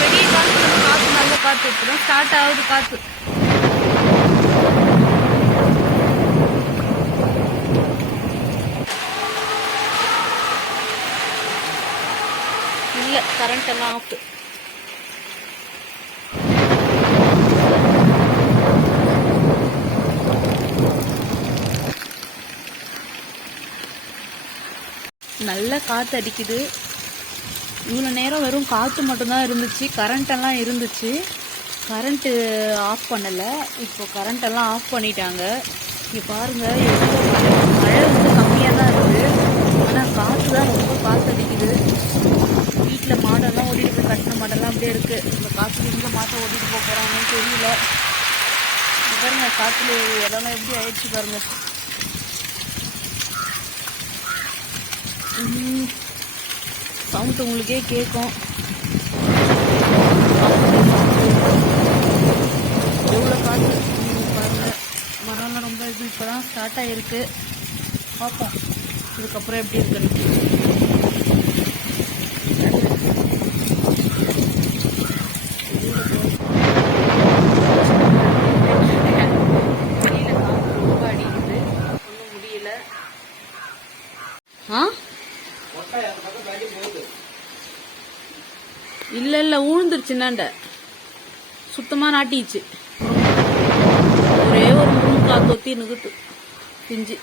வெளியே காற்று நல்ல காற்று இப்பதான் ஸ்டார்ட் ஆகுது காற்று. இல்லை கரண்ட் எல்லாம் ஆஃப். நல்ல காற்று அடிக்குது. இவ்வளோ நேரம் வெறும் காற்று மட்டும்தான் இருந்துச்சு, கரண்ட்டெல்லாம் இருந்துச்சு. கரண்ட்டு ஆஃப் பண்ணலை, இப்போ கரண்ட்டெல்லாம் ஆஃப் பண்ணிட்டாங்க. இங்கே பாருங்கள் மழை வந்து கம்மியாக தான் இருக்குது, ஆனால் காற்று தான் ரொம்ப காற்று அடிக்குது. வீட்டில் மாடெல்லாம் ஓட்டிகிட்டு போய் கட்டின மாடெல்லாம் அப்படியே இருக்குது. இந்த காற்று எங்கே மாட்டை ஓட்டிகிட்டு போக போகிறாங்கன்னு தெரியல. பாருங்க காற்றுல இடம்லாம் எப்படி ஆயிடுச்சு பாருங்க. சவுண்ட் உங்களுக்கே கேட்கும். எவ்வளோ காற்று பாருங்க. மரம்லாம் ரொம்ப இது இப்போ தான் ஸ்டார்ட் ஆகிருக்கு. பார்ப்போம் இதுக்கப்புறம் எப்படி இருக்குன்னு. வெளியில் காற்று ரொம்ப அடிக்குது, ஒன்றும் முடியல. இல்லை ஊழ்ந்துருச்சுன்னாண்ட சுத்தமாக நாட்டிச்சு. ஒரே ஒரு முருங்கக்காய் தொத்தி நிக்கிட்டு பிஞ்சு.